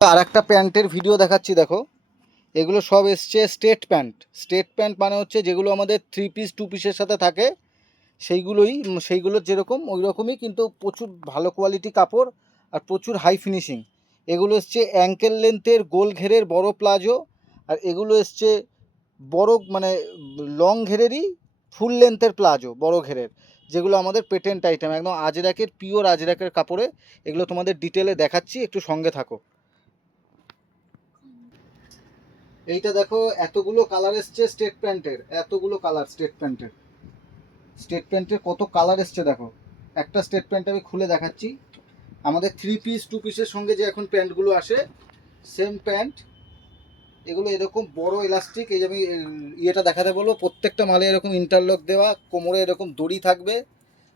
আর একটা প্যান্টের ভিডিও দেখাচ্ছি দেখো। এগুলো সব এসছে স্টেট প্যান্ট। স্টেট প্যান্ট মানে হচ্ছে যেগুলো আমাদের 3 পিস 2 পিসের সাথে থাকে সেইগুলোর যেরকম ওই রকমই, কিন্তু প্রচুর ভালো কোয়ালিটি কাপড় আর প্রচুর হাই ফিনিশিং। এগুলো এসছে অ্যাঙ্কেল লেন্থের গোল ঘেরের বড় প্লাজো, আর এগুলো এসছে বড় মানে লং ঘেরেরই ফুল লেন্থের প্লাজো, বড় ঘেরের, যেগুলো আমাদের পেটেন্ট আইটেম, একদম আজরাকের পিওর আজরাকের কাপড়ে। এগুলো তোমাদের ডিটেলে দেখাচ্ছি, একটু সঙ্গে থাকো। এইটা দেখো, এতগুলো কালার এসছে স্টেট প্যান্টের, এতগুলো কালার স্টেট প্যান্টের কত কালার এসছে দেখো। একটা স্টেট প্যান্ট আমি খুলে দেখাচ্ছি। আমাদের 3 পিস 2 পিসের সঙ্গে যে এখন প্যান্টগুলো আসে, সেম প্যান্ট। এগুলো এরকম বড় ইলাস্টিক, এই যে আমি ইয়েটা দেখাতে বলবো, প্রত্যেকটা মালে এরকম ইন্টারলক দেওয়া, কোমরে এরকম দড়ি থাকবে।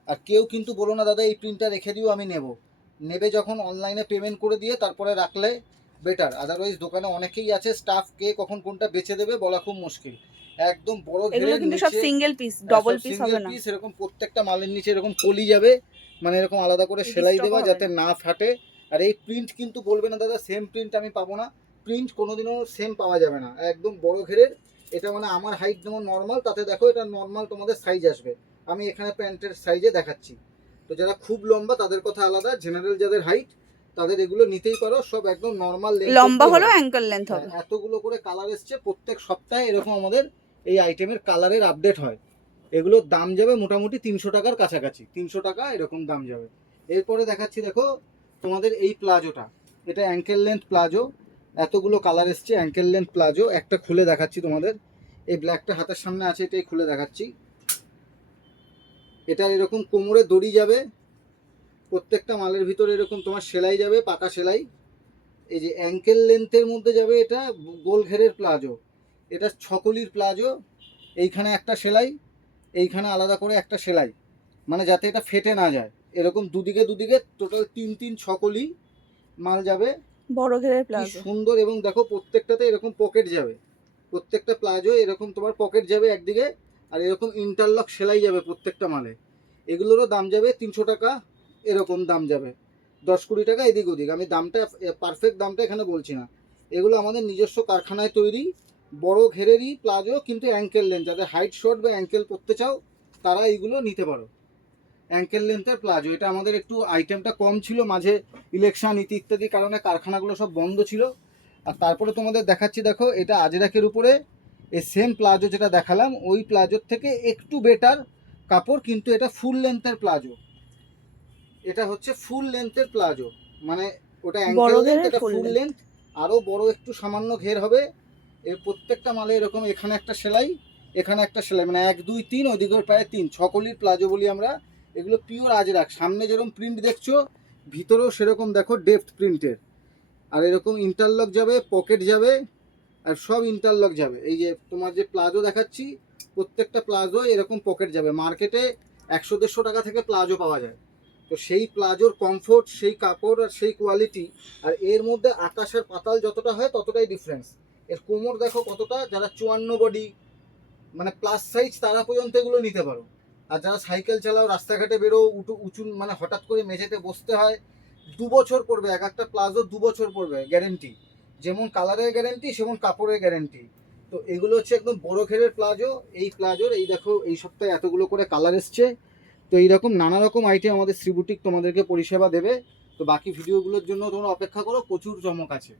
আর কেউ কিন্তু বলো না দাদা এই প্রিন্টটা রেখে দিও, আমি নেবে যখন অনলাইনে পেমেন্ট করে দিয়ে তারপরে রাখলে বেটার। আদারওয়াইজ দোকানে অনেকেই আছে, স্টাফ কে কখন কোনটা বেচে দেবে বলা খুব মুশকিল। একদম বড় ঘেরের কিন্তু নিচে সব সিঙ্গেল পিস, ডবল পিস হবে না। পিস এরকম প্রত্যেকটা মালের নিচে এরকম কলি যাবে, মানে এরকম আলাদা করে সেলাই দেওয়া যাতে না ফাটে। আর এই প্রিন্ট কিন্তু বলবে না দাদা সেম প্রিন্ট আমি পাবো না, প্রিন্ট কোনোদিনও সেম পাওয়া যাবে না। একদম বড় ঘেরের। এটা মানে আমার হাইট যেমন নর্মাল, তাতে দেখো এটা নর্মাল তোমাদের সাইজ আসবে। আমি এখানে প্যান্টের সাইজে দেখাচ্ছি। তো যারা খুব লম্বা তাদের কথা আলাদা, জেনারেল যাদের হাইট তাদের এগুলো নিতেই পারো, সব একদম নর্মাল লেন্থ। লম্বা হলো অ্যাঙ্কেল লেন্থ হবে। এতগুলো করে কালার এসছে, প্রত্যেক সপ্তাহে এরকম আমাদের এই আইটেমের কালারের আপডেট হয়। এগুলোর দাম যাবে মোটামুটি 300 টাকার কাছাকাছি, 300 টাকা এরকম দাম যাবে। এরপরে দেখাচ্ছি দেখো তোমাদের এই প্লাজোটা, এটা অ্যাঙ্কেল লেন্থ প্লাজো। এতগুলো কালার এসছে অ্যাঙ্কেল লেন্থ প্লাজো। একটা খুলে দেখাচ্ছি তোমাদের, এই ব্ল্যাকটা হাতের সামনে আছে, এটাই খুলে দেখাচ্ছি। এটা এরকম কোমরে দড়ি যাবে, প্রত্যেকটা মালের ভিতরে এরকম তোমার সেলাই যাবে, পাকা সেলাই। এই যে অ্যাঙ্কেল লেন্থের মধ্যে যাবে, এটা গোল ঘেরের প্লাজো, এটা ছকলির প্লাজো। এইখানে একটা সেলাই, এইখানে আলাদা করে একটা সেলাই, মানে যাতে এটা ফেটে না যায়। এরকম দুদিকে দুদিকে টোটাল 3 ছকলি মাল যাবে, বড় ঘেরের কি প্লাজো সুন্দর। এবং দেখো প্রত্যেকটাতে এরকম পকেট যাবে, প্রত্যেকটা প্লাজো এরকম তোমার পকেট যাবে একদিকে, আর এরকম ইন্টারলক সেলাই যাবে প্রত্যেকটা মালে। এগুলোরও দাম যাবে 300 টাকা, এরকম দাম যাবে 10-20 টাকা এদিক ওদিক। আমি দামটা পারফেক্ট দামটা এখানে বলছি না। এগুলো আমাদের নিজস্ব কারখানায় তৈরি বড় ঘেরেরই প্লাজো, কিন্তু অ্যাঙ্কেল লেন্থ, যাদের হাইট শর্ট বা অ্যাঙ্কেল পরতে চাও তারা এইগুলো নিতে পারো। অ্যাঙ্কেল লেন্থের প্লাজো, এটা আমাদের একটু আইটেমটা কম ছিল মাঝে, ইলেকশন ইত্যাদি কারণে কারখানাগুলো সব বন্ধ ছিল। আর তারপরে তোমাদের দেখাচ্ছি দেখো, এটা আজরাকের উপরে এই সেম প্লাজো যেটা দেখালাম, ওই প্লাজোর থেকে একটু বেটার কাপড়, কিন্তু এটা ফুল লেন্থের প্লাজো। এটা হচ্ছে ফুল লেন্থের প্লাজো, মানে ওটা অ্যাঙ্কেল লেন্থ, এটা ফুল লেন্থ। আরও বড় একটু সামান্য ঘের হবে। এর প্রত্যেকটা মালে এরকম এখানে একটা সেলাই, এখানে একটা সেলাই, মানে 1 2 3, ওইদিকের প্রায় 3 ছকলির প্লাজো বলি আমরা। এগুলো পিওর আজরাক, সামনে যেরকম প্রিন্ট দেখছো ভিতরেও সেরকম দেখো ডেপথ প্রিন্টের। আর এরকম ইন্টারলক যাবে, পকেট যাবে, আর সব ইন্টারলক যাবে। এই যে তোমার যে প্লাজো দেখাচ্ছি, প্রত্যেকটা প্লাজো এরকম পকেট যাবে। মার্কেটে 100-150 টাকা থেকে প্লাজো পাওয়া যায়। তো সেই প্লাজোর কমফোর্ট, সেই কাপড় আর সেই কোয়ালিটি, আর এর মধ্যে আকাশের পাতাল যতটা হয় ততটাই ডিফারেন্স। এর কোমর দেখো কতটা, যারা 54 বডি মানে প্লাস সাইজ তারা পর্যন্ত এগুলো নিতে পারো। আর যারা সাইকেল চালাও, রাস্তাঘাটে বেরো, উঁচু মানে হঠাৎ করে মেঝেতে বসতে হয়, 2 বছর পড়বে, এক একটা প্লাজো 2 বছর পড়বে গ্যারেন্টি। যেমন কালারের গ্যারেন্টি সেমন কাপড়ের গ্যারেন্টি। তো এগুলো হচ্ছে একদম বড় ঘেরের প্লাজো। এই প্লাজোর এই দেখো এই সপ্তাহে এতগুলো করে কালার এসছে। তো এইরকম নানা রকম আইটেম আমাদের শ্রী বুটিক তোমাদেরকে পরিষেবা দেবে। তো বাকি ভিডিওগুলোর জন্য তোমরা অপেক্ষা করো, প্রচুর চমক আছে।